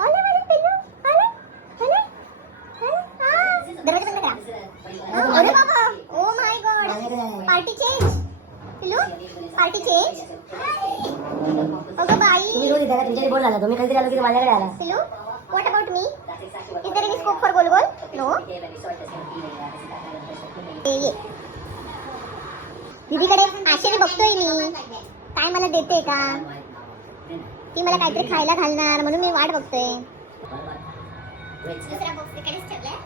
आले माझे पिल्लू, आले, आले, आले. दरवाजा बंद करा. अरे बाबा, oh my God, party change. पिल्लू, पार्टी चेंज. अगं बाई. तुम्ही रोज इथे तुमच्याकडे बोल झाला, तुम्ही कधीतरी आलो की माझ्याकडे आला. पिल्लू, what about me? Is there any scope for goal goal? No. Yeah. दीदीकडे आशेने बघतोय मी, काय मला देते का? ती मला काहीतरी खायला घालणार म्हणून मी वाट बघतोय. दुसरा बॉक्स तिकडेच ठेवलाय.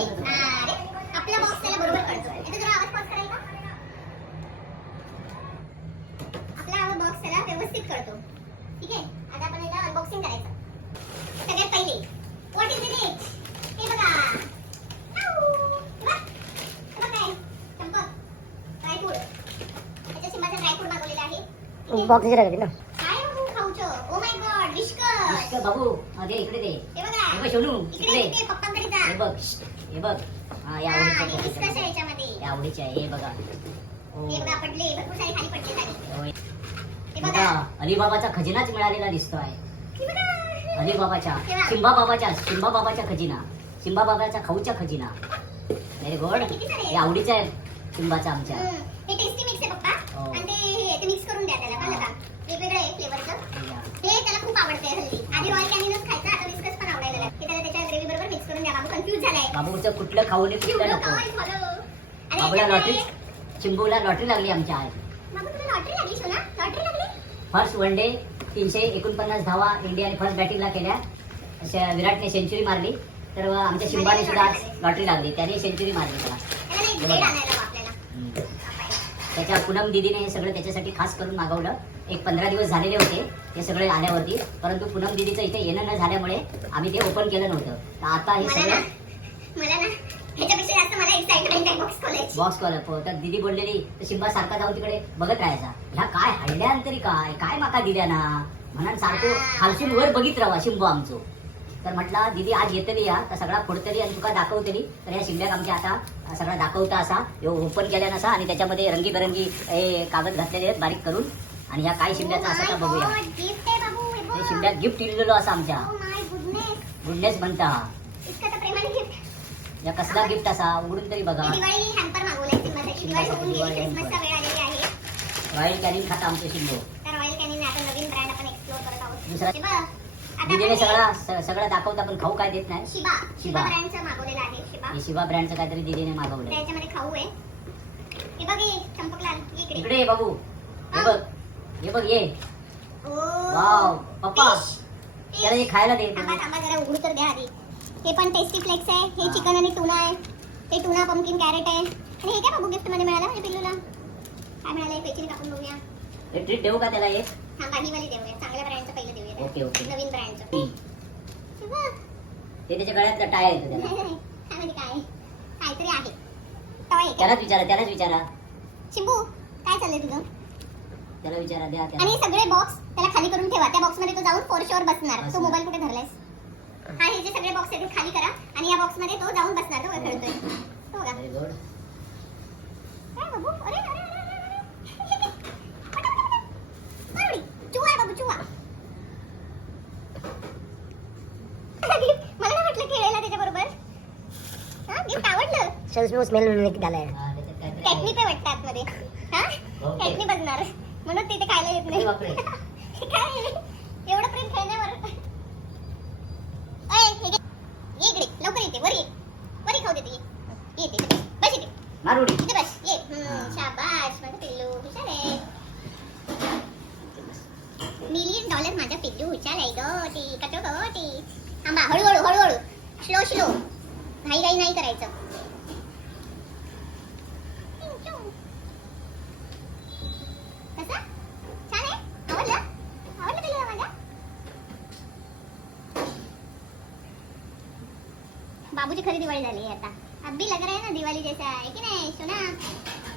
आपला बॉक्स त्याला बरोबर कळतो. याचा जरा आवाज पॉज कराल का? आपला बॉक्स त्याला व्यवस्थित कळतो. ठीक आहे, आता आपण याला अनबॉक्सिंग करायचं. सगळ्यात पहिले व्हॉट इज इन इट? हे बघा. काय चंपक ड्रायफ्रूट. त्याच्या सिंबाचा ड्रायफ्रूट मागवलेला आहे. बॉक्स इकडे ना. काय बाबू खाऊचं? Oh my God, विस्कट. बाबू अगे इकडे दे. हे बघा, हे बघ सोनू, इकडे इकडे पप्पांकडे जा. हे बघ, हे बघ. हा या आणि आवडीचं विस्कट आहे याच्यामध्ये. या आवडीचं आहे. हे बघा. हे बघा पडले, भरपूर सारे खाली पडले सारे. होय. हे बघा, बघा. अलीबाबाचा खजिनाच मिळालेला दिसतोय. हे बघा. अलीबाबाच्या, तेव्हा. सिंबा बाबाचा खजिना, सिंबा बाबाच्या खाऊचा खजिना. Very good. किती सारे हे आवडीचं आहे सिंबाचा आमच्या. हे टेस्टी मिक्स आहे पप्पा. हो. आणि ते मिक्स करून द्या त्याला, कळलं का? वेगवेगळं आहे फ्लेवरचं. या. हे त्याला खूप आवडते हल्ली. आधी रॉयल कॅनिनच खायचं, आता विस्कस पण आवडायला लागलं. हे त्याला त्याच्या ग्रेव्ही बरोबर मिक्स करून द्या. बाबू कन्फ्यूज झालाय. बाबूचं कुठलं खाऊ नये कुठलं एवढं नको. काय झालं? आणि बाबूला याच्यामध्ये- लॉटरी, चिंबूला लॉटरी लागली आमच्या आज. बाबू तुला लॉटरी लागली सोना? लॉटरी लागली? फर्स्ट वन डे 349 धावा इंडियाने फर्स्ट बॅटिंगला केल्या. अशा विराटने सेंचुरी मारली. तर आमच्या शिंबाने सुद्धा आज लॉटरी लागली. त्याने सेंचुरी मारली त्याला. त्याला नाही ब्रेड आणायला बा आपल्याला. त्याच्या पूनम दीदीने हे सगळं त्याच्यासाठी खास करून मागवलं. एक 15 दिवस झालेले होते हे सगळे आल्यावरती, परंतु पूनम दीदीचं इथे येणं न झाल्यामुळे आम्ही ते ओपन केलं नव्हतं. तर आता हे मला सगळं ना ह्याच्यापेक्षा जास्त मला एक्साइटमेंट आहे बॉक्स खोलायची. Box call. तर दीदी बोललेली तर शिंबा सारखा जाऊन तिकडे बघत राहायचा. ह्या काय हल्ल्यानंतरी काय काय माका दिल्या ना म्हणून सारखं खालसून वर बघित राहा शिंबो आमचो. तर म्हटलं दीदी आज येतली या तर सगळा फोडतली आणि तुका दाखवतली. तर या शिंब्याक आमच्या आता सगळा दाखवता असा ओपन केल्या नसा आणि त्याच्यामध्ये रंगीबेरंगी हे कागद घातलेले आहेत बारीक करून. आणि ह्या काय शिंब्याचा असा का बघूया. गिफ्ट आहे बाबू, हे बघ. हे शिंब्यात गिफ्ट दिलेलो असा आमच्या. Oh my goodness. गुडनेस म्हणता इतकं तर प्रेमाने गिफ्ट. या कसला गिफ्ट असा उघडून तरी बघा. हे दिवाळी हॅम्पर मागवलाय सिंबासाठी. दिवाळी होऊन गेली, दिवाळी क्रिसमसचा वेळ आलेली आहे. रॉयल कॅनिंग खाता आमचे शिंबो. तर रॉयल कॅनिन आता नवीन ब्रँड आपण एक्सप्लोर करत आहोत. दुसरा- हे बघ, आता दीदीने आपण सगळं दाखवता पण खाऊ काय देत नाही. Shiba Shiba. ब्रँडचं मागवलेलं आहे. शिबा. हे शिवा ब्रँडचं काहीतरी दीदीने मागवलं. त्याच्यामध्ये खाऊ आहे. हे बघ, हे चंपकलाल इकडे. इकडे ये बाबू. हे बघ, हे बघ ये. ओ, वाव पप्पा fish. त्याला हे खायला दे. थांबा थांबा जरा उघडू तर द्या आधी. हे पण टेस्टी फ्लेक्स आहे. हे चिकन आणि टुना आहे. हे टुना पंपकिन कॅरेट आहे. आणि हे काय बाबू गिफ्ट मध्ये मिळालं हे पिल्लूला? काय मिळालंय पेचीने कापून बघूया. हे ट्रीट देऊ का त्याला एक? थांबा ही वाली देऊया. चांगल्या ब्रँडचं पहिलं देऊया. Okay okay. नवीन ब्रँडचं. ते हे बघ. त्याच्या गळ्यातला टाय येतो त्याला. काय माहिती काय आहे? काहीतरी आहे. टॉय आहे का? त्यालाच विचारा. शिंबू काय चाललंय तुझं? त्याला विचारा द्या आणि त्याला. हे सगळे बॉक्स त्याला खाली करून ठेवा. त्या बॉक्स मध्ये तो जाऊन फोर शुअर बसणार. तो मोबाईल कुठे धरलायस? हा, हे जे सगळे बॉक्स आहेत ते खाली करा आणि या बॉक्स मध्ये तो जाऊन बसणार. तो काय खेळतोय? तो बघा. Very good. काय बाबू? अरे अरे अरे अरे अरे. अरे, चुहा आहे बाबू, चुहा. मला नाही वाटलं खेळायला त्याच्याबरोबर. हा, गिफ्ट आवडलं. स्मेल झालाय. टेक्निक आहे वाटतं आतमध्ये. हा, टेक्निक बघणार म्हणून तिथे खायला येत नाही. बापरे. काय एवढं प्रेम खेळण्यावर. अय, हे घे. ये इकडे लवकर येते. वर ये, वर ये, खाऊ देते. ये येते. बस इथे. मारुडी. इथे बस. ये. शाबाश माझं पिल्लू हुशार आहे. $1,000,000 माझा पिल्लू हुशार आहे गोटी कटोटी. थांबा, हळूहळू हळूहळू, स्लो स्लो, घाई घाई नाही करायचं. कसं? छान आहे? आवडलं? आवडलं पिल्लू माझ्या? बाबूची खरी दिवाळी झाली आहे आता. अब्बी लग रहा है ना दिवाळी जैसा, है की नाही सोना?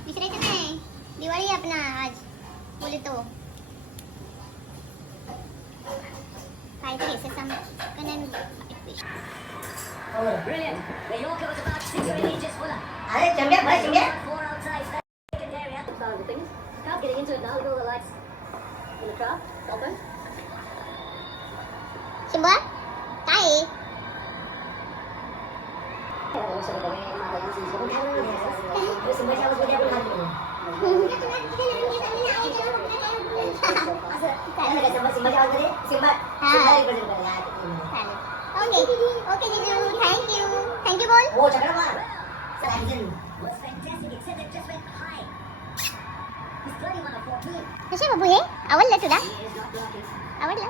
विसरायचं नाही. दिवाळी आहे आपला आज. बोलतो काहीतरी असं Kanan Brilliant. The Yorker was about 6 inches fuller. अरे चंद्या भाई चंद्या 4 outside. Second area. Crowd getting into it now. Look at all the lights in the crowd. Open. शिंबा काय आहे? सिंबाच्या आवाज मध्ये आपण सिंबाच्या आवाज मध्ये सिंबा रिप्रेझेंट करूया. चालेल. ओके जिजू थँक्यू बोल. हो चक्र मार. Was fantastic, except it just went high. He's 31 or 14. कसे बाबू हे आवडलं तुला? He is not blocking. आवडलं?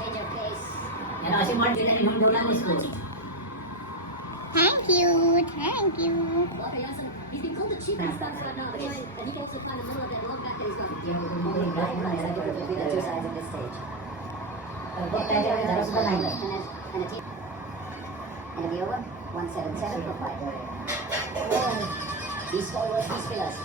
Change of pace. याला अशी म्हण की त्यांनी म्हणून बोलला नसतो. Thank you He's been called the chief in stunts right now, and he can also find the middle of that long back that he's got. And a team. And the over 177 for 5. These stalwarts, these fillers.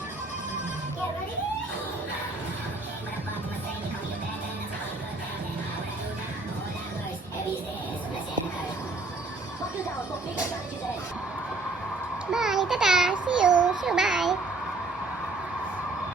Bye, tata, see you, bye.